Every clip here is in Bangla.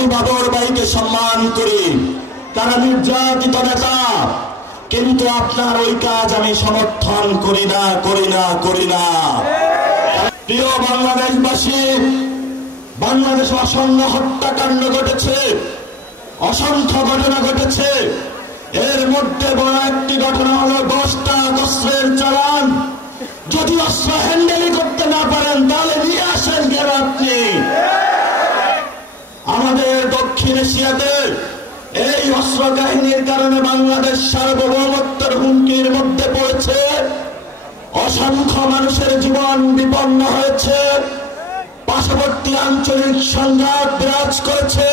আমি বাবর ভাইকে সম্মান করি, তারা নির্যাতিত নেতা, কিন্তু আপনার ওই কাজ আমি সমর্থন করি না। প্রিয় বাংলাদেশবাসী, বাংলাদেশে অসংখ্য হত্যাকাণ্ড ঘটেছে, অসংখ্য ঘটনা ঘটেছে। এর মধ্যে বড় একটি ঘটনা হলো 10টা অস্ত্রের চালান। যদি অস্ত্র হ্যান্ডেলই করতে না পারেন তাহলে নিয়ে আসেন কেন আপনি? আমাদের দক্ষিণ এশিয়াতে এই অস্ত্র কাহিনীর কারণে বাংলাদেশ সার্বভৌমত্বের হুমকির মধ্যে পড়েছে। অসংখ্য মানুষের জীবন বিপন্ন হয়েছে, পার্শ্ববর্তী আঞ্চলিক সংঘাত বিরাজ করেছে।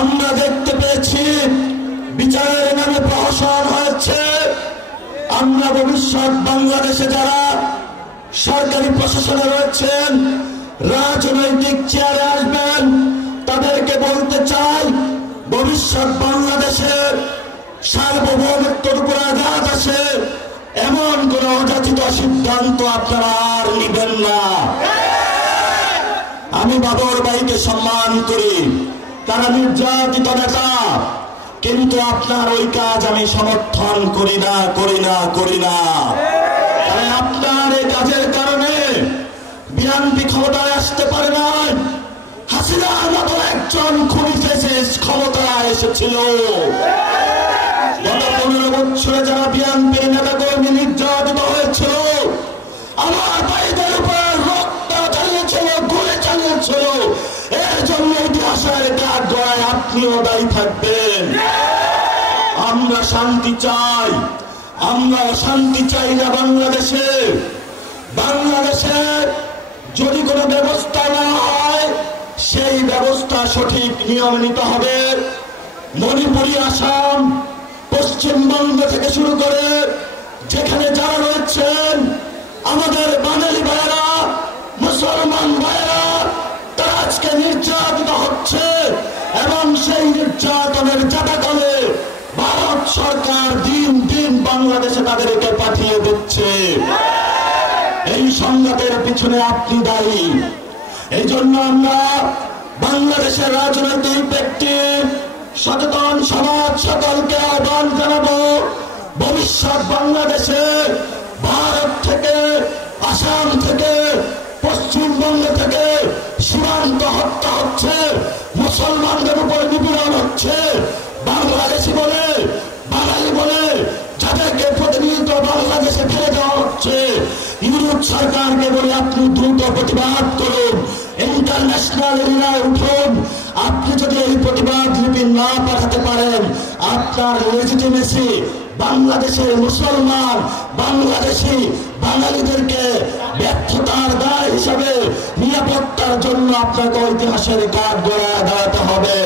আমরা দেখতে পেয়েছি বিচারের নামে প্রহসন হয়েছে। আমরা ভবিষ্যৎ বাংলাদেশে যারা সরকারি প্রশাসনে রয়েছেন, রাজনৈতিক চেয়ারে আসবেন, তাদেরকে বলতে চাই, ভবিষ্যৎ বাংলাদেশের সার্বভৌমত্বের উপর আঘাত আসে এমন কোন অযাচিত সিদ্ধান্ত আপনারা আর নিবেন না। আমি বাবর ভাইকে সম্মান করি, তারা নির্যাতিত নেতা, কিন্তু আপনার ওই কাজ আমি সমর্থন করি না। আপনার এই কাজের কারণে বিএনপি ক্ষমতায় আসতে পারে না। হাসিনার মতো একজন খুনি ফ্যাসিস্ট ক্ষমতায় এসেছিল। গত 15 বছরে যারা বিএনপির নেতাকর্মী নির্যাতিত হয়েছিল, আমার ভাইদের উপর রক্ত চালিয়েছিল, গুলি চালিয়েছিল, এর জন্য ইতিহাসের কাঠগড়ায় আপনিও দায়ী থাকবেন। আমরা শান্তি চাই, আমরা অশান্তি চাই না। বাংলাদেশে যদি কোনো ব্যবস্থা না হয়, সেই ব্যবস্থা সঠিক নিয়ম নিতে হবে। মণিপুরি, আসাম, পশ্চিমবঙ্গ থেকে শুরু করে যেখানে যারা রয়েছেন, আমাদের বাঙালি ভাইয়েরা, মুসলমান ভাইয়েরা, তারা আজকে নির্যাতিত হচ্ছে এবং সেই নির্যাতনের জাতাকলে ভারত সরকার দিন দিন বাংলাদেশে তাদেরকে পাঠিয়ে দিচ্ছে। এই সংঘাতের পিছনে আপনি দায়ী। এই জন্য আমরা বাংলাদেশের রাজনৈতিক ব্যক্তি, সচেতন সমাজ সকলকে আহ্বান জানাবো, ভবিষ্যৎ বাংলাদেশে ভারত থেকে, আসাম থেকে, পশ্চিমবঙ্গ থেকে সীমান্ত হত্যা হচ্ছে, মুসলমানদের উপর নিপীড়ন হচ্ছে, বাংলাদেশি বলে, বাঙালি বলে যাদেরকে প্রতিনিয়ত বাংলাদেশে ফেলে দেওয়া হচ্ছে। ইউরোপ সরকারকে বলে আপনি দ্রুত প্রতিবাদ করুন, ইন্টারন্যাশনাল এরিয়ায় উঠুন। আপনি যদি এই প্রতিবাদ লিপি না পাঠাতে পারেন, আপনার লেজিটিমেসি বাংলাদেশের মুসলমান, বাংলাদেশি বাঙালিদেরকে ব্যর্থতার দায় হিসাবে নিরাপত্তার জন্য আপনাকে ইতিহাসের কাঠগড়ায় দাঁড়াতে হবে।